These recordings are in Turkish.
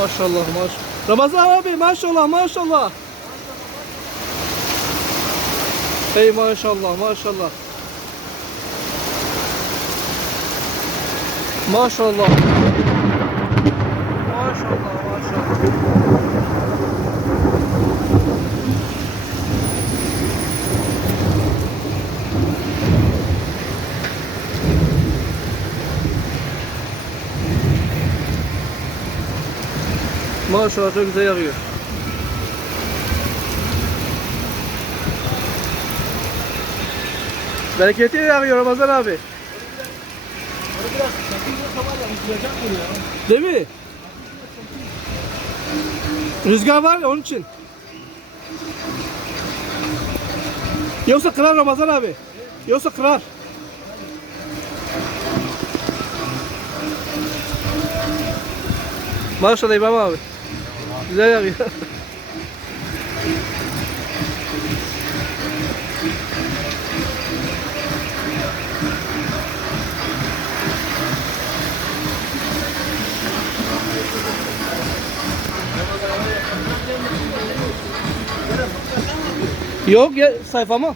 Maşallah maşallah. Ramazan abi maşallah maşallah. Hey maşallah maşallah. Maşallah. Maşallah maşallah. Maşallah çok güzel yağıyor. Bereketli yağıyor Ramazan abi. Biraz çakılırsa var ya uçuracak bunu ya. Değil mi? Rüzgar var ya onun için. Yoksa kırar Ramazan abi. Yoksa kırar. Maşallah İbrahim abi. Güzel yağıyor. Yok ya sayfa mı?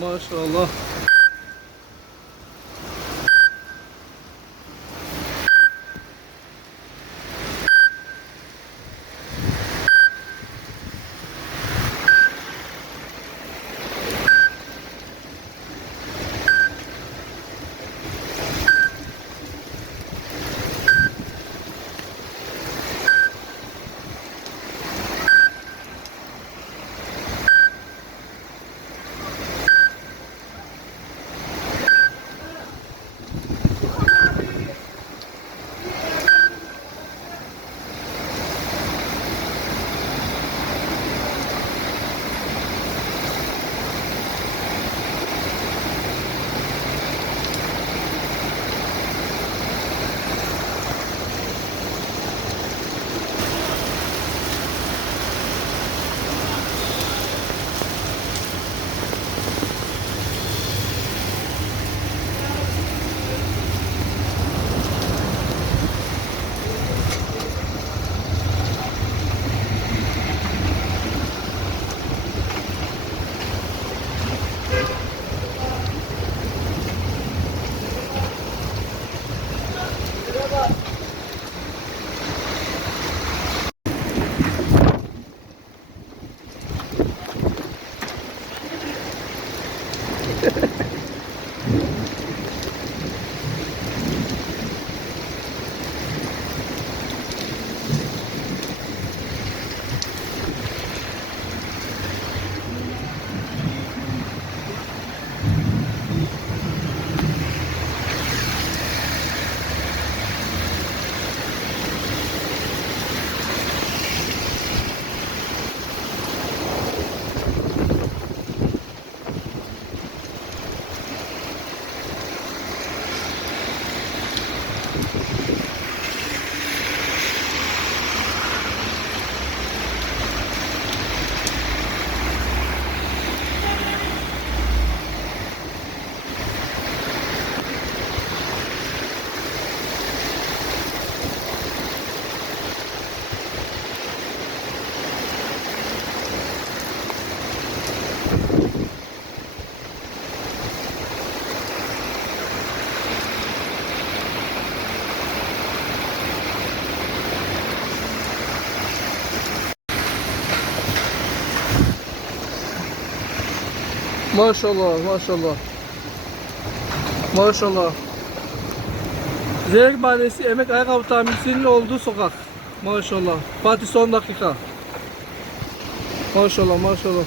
Maşallah. Maşallah, maşallah. Maşallah. Zeyrek Mahallesi Emek Ayakkabı Tamircisi'nin olduğu sokak. Maşallah. Fatih son dakika. Maşallah, maşallah.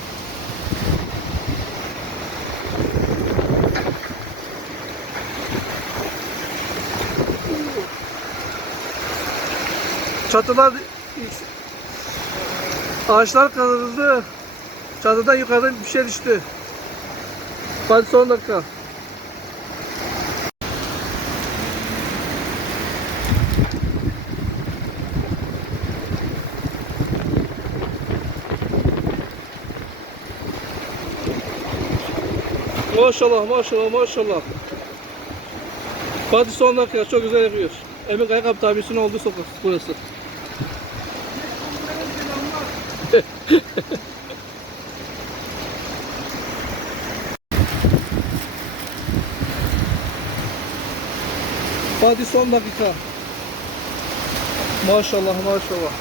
Çatılar, ağaçlar kırıldı. Çatıdan yukarıdan bir şey düştü. Hadi son dakika. Maşallah, maşallah, maşallah. Fatih son dakika çok güzel yapıyor. Emek Ayakkabı Tamircisi'nin olduğu sokak burası. Fatih son dakika. Maşallah, maşallah.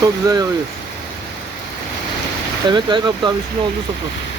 Çok güzel yapıyor. Emek Ayakkabı Tamircisi'nin olduğu sokak.